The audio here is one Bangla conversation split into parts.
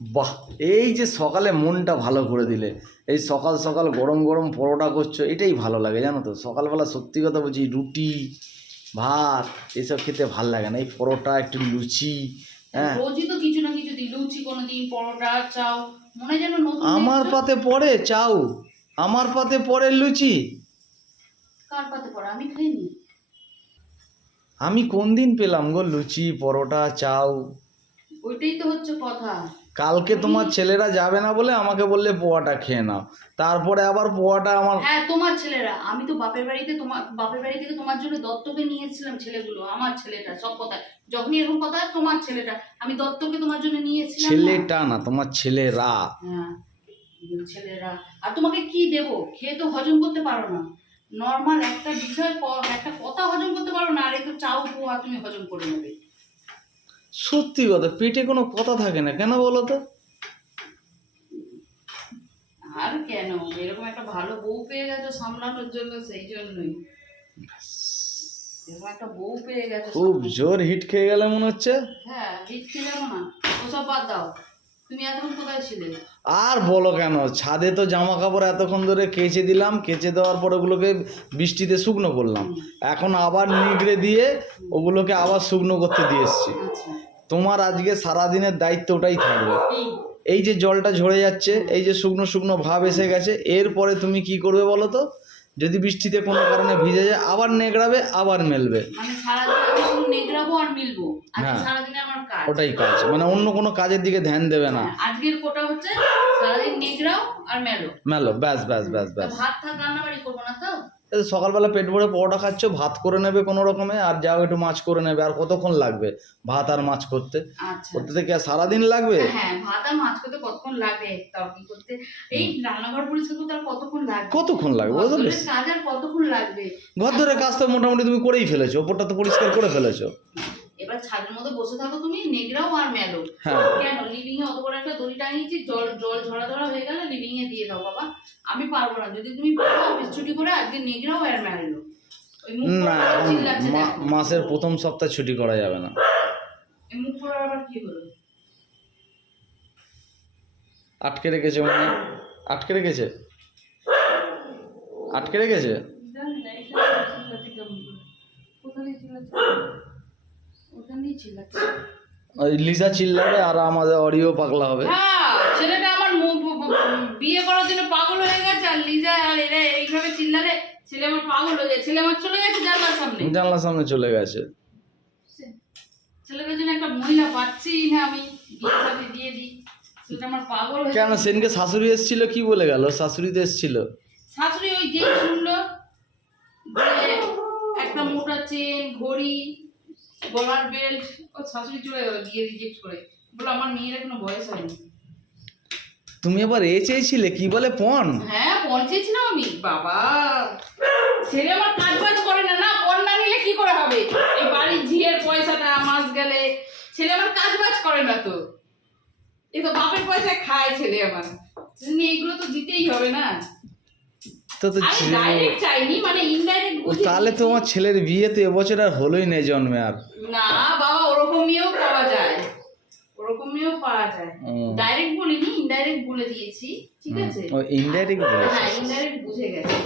বাহ, এই যে সকালে মনটা ভালো করে দিলে, এই সকাল সকাল গরম গরম পরোটা করছো, এটাই ভালো লাগে জানো তো। সকালবেলা সত্যি কথা বলছি, রুটি ভাত এসব খেতে ভাল লাগে না, এই পরোটা একটু লুচি। হ্যাঁ, রোজই তো কিছু না কিছু দিই, লুচি কোনোদিন, পরোটা, চাও, মনে হয় যেন নতুন আমার দেখছো। পাতে পড়ে চাউ, আমার পাতে পড়ে লুচি। কার পাতে পড়া? আমি খাইনি। আমি কোন দিন পেলাম গো লুচি পরোটা চাউ? ওইটাই তো হচ্ছে কথা। কালকে তোমার ছেলেরা যাবে না বলে আমাকে বললে পোয়াটা খেয়ে নাও, তারপরে আবার পোয়াটা আমার। হ্যাঁ, তোমার ছেলেরা, আমি তো বাপের বাড়িতে, তোমার বাপের বাড়ি থেকে তোমার জন্য দত্তকে নিয়ে এসেছিলাম ছেলেগুলো, আমার ছেলেটা সব কথা, যখনই এরকম কথা হয়, তোমার ছেলেটা আমি দত্তকে তোমার জন্য নিয়ে এসেছিলাম না? ছেলেটা না, তোমার ছেলেরা। হ্যাঁ, ছেলেরা। আর তোমাকে কি দেবো? খেয়ে তো হজম করতে পারো না, নর্মাল একটা বিষয়, একটা কথা হজম করতে পারো না, আর একটু চাউ পোহা তুমি হজম করে নেবে। সত্যি কথা, পেটে কোনো কথা থাকে না কেন বলো তো? আর কেন, এরকম একটা ভালো বউ পেয়ে গেছো সামলানোর জন্য, সেই জন্যই। এরকম একটা বউ পেয়ে গেছো খুব জোর হিট খেয়ে গেলে মনে হচ্ছে। হ্যাঁ, দিচ্ছি যাবো না, ওসব বাদ দাও। তুমি এতক্ষণ কোথায় ছিলে? আর বলো কেন, ছাদে তো জামা কাপড় এতক্ষণ ধরে কেচে দিলাম, কেচে দেওয়ার পর ওগুলোকে বৃষ্টিতে শুকনো করলাম, এখন আবার নিগড়ে দিয়ে ওগুলোকে আবার শুকনো করতে দিয়ে এসছি। আচ্ছা, তোমার আজকে সারাদিনের দায়িত্ব ওটাই থাকবে। কি? এই যে জলটা ঝরে যাচ্ছে, এই যে শুকনো শুকনো ভাব এসে গেছে, এরপরে তুমি কি করবে বলো তো? যদি বৃষ্টিতে কোনো কারণে ভিজে যায়, আবার নেগড়াবে, আবার মেলবে। মানে সারাদিন আমি শুধু নেগড়াবো আর মিলবো, আজকে হ্যাঁ, সারাদিনে আমার কাজ। ওটাই কাজ, মানে অন্য কোনো কাজের দিকে ধ্যান দেবে না। হ্যাঁ, আজকের কোটা হচ্ছে সারাদিন নেগড়াও আর মেলো। মেলো, ব্যাস ব্যাস ব্যাস তা ব্যাস। ভাত থাক রান্না বাড়ি করবো না তো? এই সকালবেলা পেট ভরে পরোটা খাচ্ছ, ভাত করে নেবে কোনো রকমে, আর যাও একটু মাছ করে নেবে। আর কতক্ষণ লাগবে ভাত আর মাছ করতে? আচ্ছা, করতে থেকে আর সারাদিন লাগবে? হ্যাঁ, ভাত আর মাছ করতে কতক্ষণ লাগে, তরকারি করতে, এই রান্নাঘর পরিষ্কার করতে আর কতক্ষণ লাগবে? কতক্ষণ লাগবে ঘর বুঝতে দোরের পেরেছি। কাজ আর কতক্ষণ লাগবে? ঘর ধরে কাজ তো মোটামুটি তুমি করেই ফেলেছো, ওপরটা তো পরিষ্কার করে ফেলেছো। এবার ছাদের মধ্যে বসে থাকো তুমি, নেগড়াও আর মেলো। হ্যাঁ, কেন, লিভিং এ অত বড় একটা দড়ি টাঙিয়েছি, জল জল ঝরা ঝরা হয়ে গেলে লিভিং এ দিয়ে দাও বাবা। আমি পারবো না, যদি তুমি পারো অফিস ছুটি করে আজকে নেগড়াও আর মেলো। ওই মুখ না পোড়া এখন চিল্লাচ্ছে দেখো। মাসের প্রথম সপ্তাহ ছুটি করা যাবে না। এই মুখ পোড়ার আবার কি হলো? আটকে রেখেছে মনে হয়। আটকে রেখেছে, আটকে রেখেছে। জানি না, এটা চিল্লাচ্ছে কেমন করে? কোথায় চিল্লাচ্ছে? ওখানেই চিল্লাচ্ছে। ওই লিজা চিল্লাবে আর আমাদের অডিও পাগলা হবে। হ্যাঁ, ছেলেটা আমার বিয়ে করার জন্য পাগল হয়ে গেছে, আর লিজা আর এরা এইভাবে চিল্লালে ছেলে আমার পাগল হয়ে যায়। ছেলে আমার চলে গেছে জানলার সামনে। জানলার সামনে চলে গেছে। ছেলেটার জন্য একটা মহিলা পাচ্ছি না আমি, বিয়ে শাদী দিয়ে দিই। ছেলেটা আমার পাগল হয়ে কেন, গেছে। সেনকে শাশুড়ি এসেছিল, কি বলে গেল? শাশুড়ি তো এসেছিল। শাশুড়ি ওই যেই শুনলো যে একটা মোটা চেন, ঘড়ি, গলার বেল্ট, ও শাশুড়ি চলে গেল বিয়ে রিজেক্ট করে, বলে আমার মেয়ের এখনো বয়স হয়নি। তুমি আবার এ চেয়েছিলে, কি বলে, পণ? হ্যাঁ, পৌঁছেছিলাম আমি। বাবা, ছেলে আমার কাজ বাজ করে না, না পণ না নিলে কি করে হবে? এই বাড়ির ঝিয়ের পয়সাটা মাস গেলে, ছেলে আমার কাজ বাজ করে না তো, এ তো বাপের পয়সায় খায় ছেলে আমার, সেজন্য এইগুলো তো দিতেই হবে না। তো তো আমি ডাইরেক্ট চাইনি, মানে ইনডাইরেক্ট বুঝি। তাহলে তোমার ছেলের বিয়ে তো এবছর আর হলোই না জন্মে আর। না বাবা, ওরকম মেয়েও পাওয়া যায়, ওরকম মেয়েও পাওয়া যায়। ডাইরেক্ট বলিনি, ইনডাইরেক্ট বলে দিয়েছি, ঠিক আছে? ও ইনডাইরেক্ট বলেছে। হ্যাঁ, ইনডাইরেক্ট বুঝে গেছে।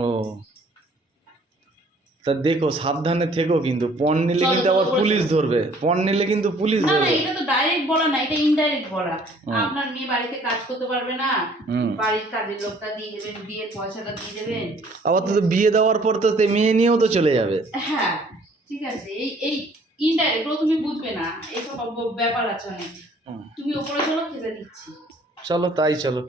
ও, তা দেখো সাবধানে থেকো, কিন্তু পণ নিলে কিন্তু আবার পুলিশ ধরবে, পণ নিলে কিন্তু পুলিশ না না, ধরবে। এটা তো ডাইরেক্ট বলা না, এটা ইনডাইরেক্ট বলা। আপনার মেয়ে বাড়িতে কাজ করতে পারবে না, বাড়ির কাজের লোকটা দিয়ে দেবেন, বিয়ের পয়সাটা দিয়ে দেবেন। আবার তো বিয়ে দেওয়ার পর তো মেয়ে নিয়েও তো চলে যাবে। হ্যাঁ, ঠিক আছে, এই এই ইনডাইরেক্ট তুমি বুঝবে না, এইসব ব্যাপার আছে অনেক। তুমি ওপরে চলো, খেতে দিচ্ছি। চলো তাই চলো।